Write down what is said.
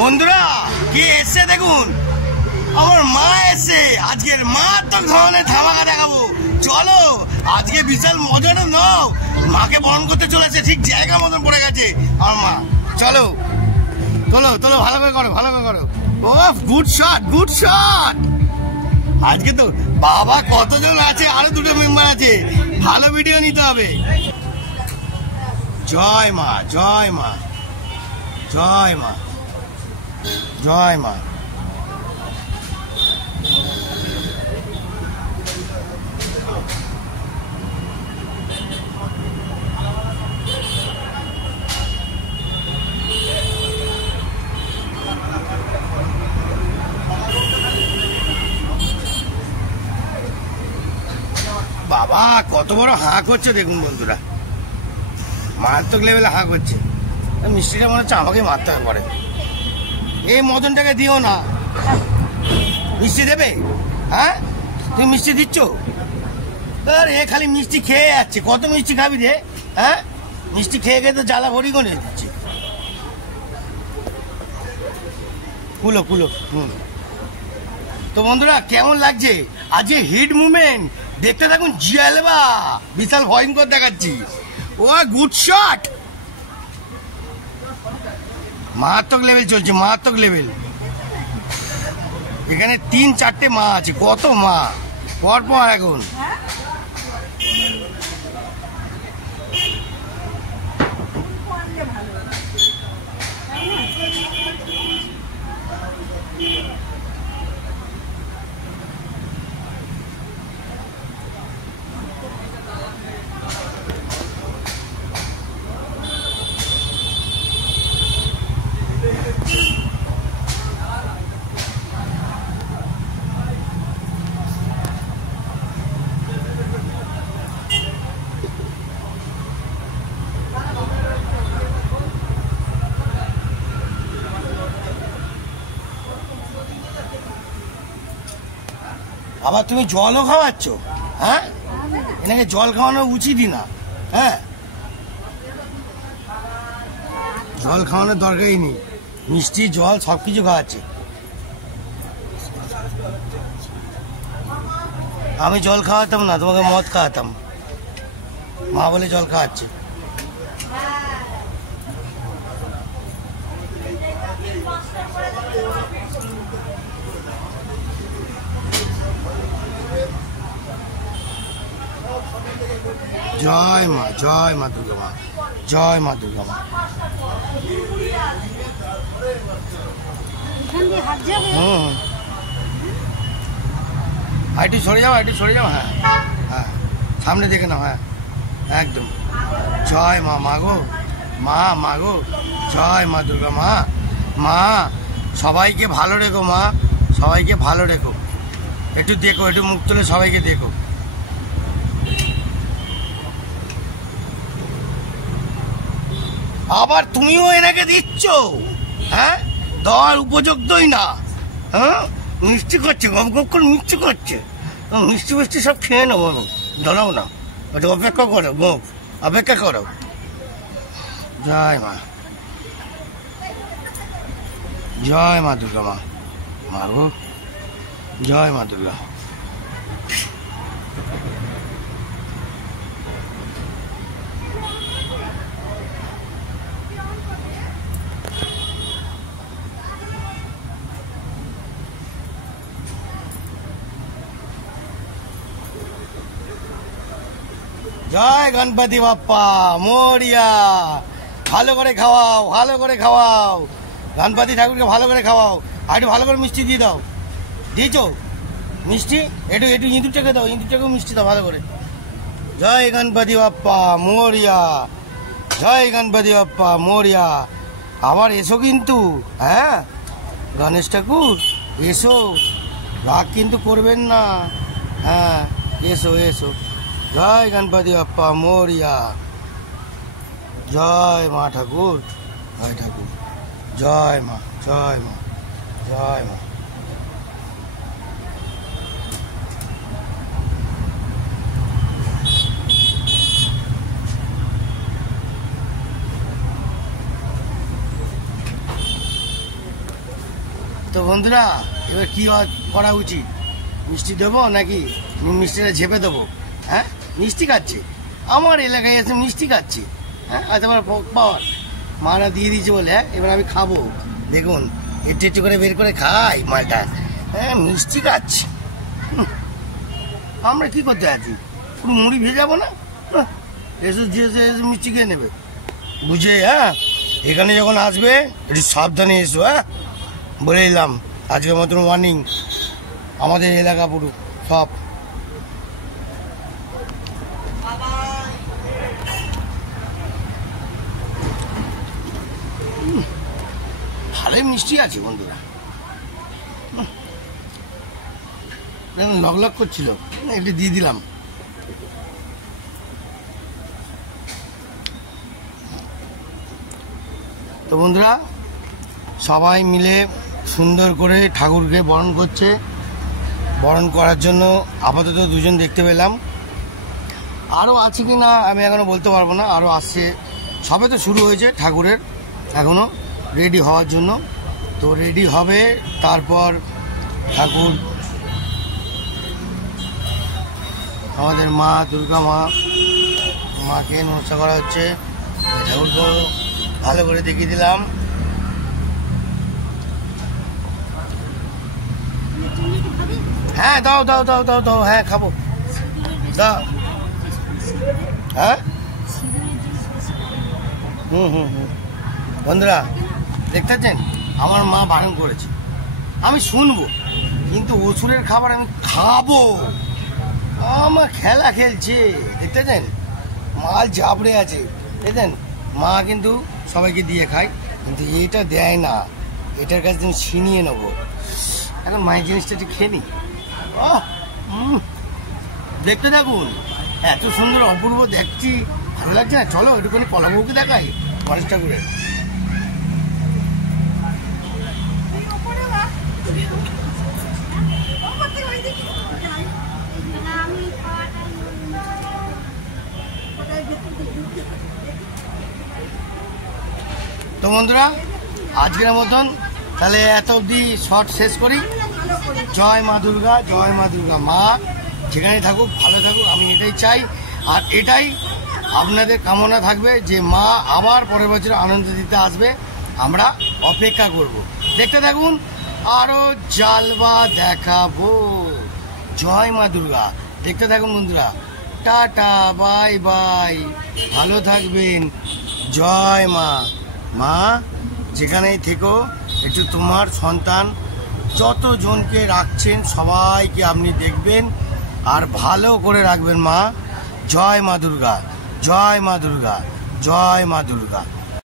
বন্ধুরা কি এসছে দেখুন, আমার মা এসছে। আজকের মারাত্মক ধরনের ধামাকা দেখাবো, চলো। আজকে বিশাল মজাটা নাও। মাকে বরণ করতে চলেছে, ঠিক জায়গা মতন পড়ে গেছে আমার মা। চলো চলো চলো, ভালো করে করো, ভালো করে করো। ও গুড শট, গুড শট। আজকে তো বাবা কতজন আছে, আরো দুটো মেম্বার আছে, ভালো ভিডিও নিতে হবে। জয় মা, জয় মা, জয় মা, জয় মা। বাবা কত বড় হাঁ করছে দেখুন বন্ধুরা, মারাত্মক লেভেলে হাঁ করছে। মিষ্টিটা মনে হচ্ছে আমাকে মারতে হবে পরে। এই মদনটাকে দিও না। মিষ্টি দেবে? হ্যাঁ, তুমি মিষ্টি দিচ্ছ? এ খালি মিষ্টি খেয়ে যাচ্ছে। কত মিষ্টি খাবি রে? হ্যাঁ, মিষ্টি খেয়ে খেয়ে তো জ্বালা ভরি করে দিচ্ছে। কুলো কুলো। তো বন্ধুরা কেমন লাগছে আজকে হিট মুভমেন্ট? দেখতে থাকুন। জিয়ালবা বিশাল ভয়ঙ্কর দেখাচ্ছি। ও গুড শট, মারাত্মক লেভেল চলছে, মারাত্মক লেভেল। এখানে 3-4টে মা আছে। কত মা পর এখন। আবার তুমি জলও খাওয়াচ্ছ? হ্যাঁ, এনাকে জল খাওয়ানো উচিতই না। হ্যাঁ, জল খাওয়ানোর দরকারই নেই। মিষ্টি জল সবকিছু খাওয়াচ্ছে। আমি জল খাওয়াতাম না, তোমাকে মদ খাওয়াতাম। মা বলে জল খাওয়াচ্ছে। জয় মা, জয় মা দুর্গা মা, জয় মা দুর্গা মা। একটু সরে যাও, একটু সরে যাও। হ্যাঁ হ্যাঁ, সামনে দেখে নাও। হ্যাঁ একদম। জয় মা, মাগো মা, মাগো জয় মা দুর্গা মা। মা সবাইকে ভালো রেখো মা, সবাইকে ভালো রেখো। একটু দেখো, একটু মুখ তুলে সবাইকে দেখো। আবার তুমিও এনাকে দিচ্ছ? হ্যাঁ, দেওয়ার উপযুক্তই না। হ্যাঁ, মিষ্টি করছে, গপ গপ করে মিষ্টি করছে। মিষ্টি মিষ্টি সব খেয়ে নেবো, দাঁড়াও না, একটু অপেক্ষা করো, গপ অপেক্ষা করো। জয় মা, জয় মা দুর্গা মা, মাগো জয় মা দুর্গা। জয় গণপতি বাপ্পা মোরিয়া। ভালো করে খাওয়াও, ভালো করে খাওয়াও, গণপতি ঠাকুরকে ভালো করে খাওয়াও। আর একটু ভালো করে মিষ্টি দিয়ে দাও। দিয়েছো মিষ্টি? একটু একটু ইঁদুরটাকে দাও, ইঁদুরটাকেও মিষ্টি দাও ভালো করে। জয় গণপতি বাপ্পা মোরিয়া, জয় গণপতি বাপ্পা মোরিয়া। আবার এসো কিন্তু। হ্যাঁ গণেশ ঠাকুর এসো, রাগ কিন্তু করবেন না। হ্যাঁ এসো এসো। জয় গণপতি বাপ্পা মোরিয়া। জয় মা ঠাকুর, জয় ঠাকুর, জয় মা, জয় মা, জয় মা। তো বন্ধুরা এবার কি করা উচিত? মিষ্টি দেবো নাকি মিষ্টিটা ঝেপে দেবো? হ্যাঁ, মিষ্টি খাচ্ছে আমার এলাকায় এসে মিষ্টি খাচ্ছে। হ্যাঁ, আজ আমার পাওয়ার মারা দিয়ে দিয়েছে বলে। হ্যাঁ, এবার আমি খাবো। দেখুন একটু একটু করে বের করে খাই মালটা। হ্যাঁ, মিষ্টি খাচ্ছে। আমরা কি করতে আছি? পুরো মুড়ি ভেজাবো না? এসে মিষ্টি খেয়ে নেবে বুঝে। হ্যাঁ, এখানে যখন আসবে একটু সাবধানে এসো। হ্যাঁ, বলে দিলাম আজকের মতন ওয়ার্নিং। আমাদের এলাকা পুরো সব ভালোই মিষ্টি আছে বন্ধুরা। লক লক করছিল, একটু দিয়ে দিলাম। তো বন্ধুরা সবাই মিলে সুন্দর করে ঠাকুরকে বরণ করছে। বরণ করার জন্য আপাতত দুজন দেখতে পেলাম, আরও আছে কি না আমি এখনও বলতে পারবো না। আরও আসছে, সবে তো শুরু হয়েছে ঠাকুরের, এখনও রেডি হওয়ার জন্য। তো রেডি হবে, তারপর ঠাকুর আমাদের মা দুর্গা মাকে নমস্কার করা হচ্ছে। ঠাকুরকে ভালো করে দেখিয়ে দিলাম। হ্যাঁ, দাও দাও দাও দাও দাও। হ্যাঁ, খাবো, দাও। হ্যাঁ, বন্ধুরা দেখতে পাচ্ছেন আমার মা বারণ করেছে, আমি শুনবো কিন্তু অসুরের খাবার আমি খাবো। আমার খেলা খেলছে, দেখতে পাচ্ছেন মাল জাবড়ে আছে। দেখছেন মা কিন্তু সবাইকে দিয়ে খায়, কিন্তু এইটা দেয় না। এটার কাছে তুমি ছিনিয়ে নেবো। এখন মায়ের জিনিসটা একটু খেয়ে নি। দেখতে থাকুন, এত সুন্দর অপূর্ব দেখছি, ভালো লাগছে না? চলো একটুখানি কলাবউকে দেখাই গণেশ ঠাকুরের। তো বন্ধুরা আজকের মতন তাহলে এত অবধি শর্ট শেষ করি। জয় মা দুর্গা, জয় মা দুর্গা। মা যেখানে থাকুক ভালো থাকুক, আমি এটাই চাই। আর এটাই আপনাদের কামনা থাকবে যে মা আবার পরের বছর আনন্দ দিতে আসবে। আমরা অপেক্ষা করব, দেখতে থাকুন, আরও জালবা দেখাবো। জয় মা দুর্গা, দেখতে থাকুন বন্ধুরা। টাটা, বাই বাই, ভালো থাকবেন। জয় মা। মা যেখানেই থেকো একটু তোমার সন্তান যতজনকে রাখছেন সবাইকে আপনি দেখবেন আর ভালো করে রাখবেন মা। জয় মা দুর্গা, জয় মা দুর্গা, জয় মা দুর্গা।